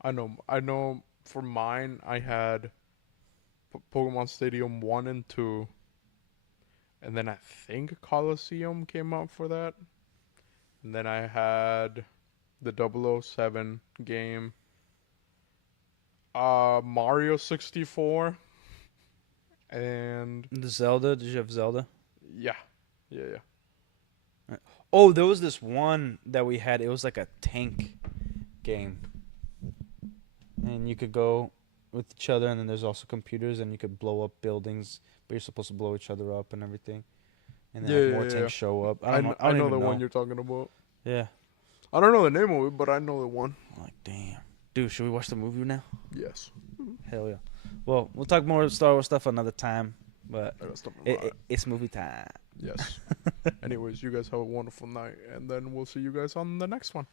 I know. For mine, I had Pokemon Stadium 1 and 2, and then I think Coliseum came out for that. And then I had the 007 game, Mario 64, and The Zelda, did you have Zelda? yeah, yeah. Oh, there was this one that we had. It was like a tank game. And you could go with each other, and then there's also computers, and you could blow up buildings, but you're supposed to blow each other up and everything. And then like, more tanks show up. I don't I know even the one you're talking about. Yeah. I don't know the name of it, but I know the one. I'm like, damn. Dude, should we watch the movie now? Yes. Hell yeah. Well, we'll talk more Star Wars stuff another time, but I got stuff in mind. it's movie time. Yes. Anyways, you guys have a wonderful night, and then we'll see you guys on the next one.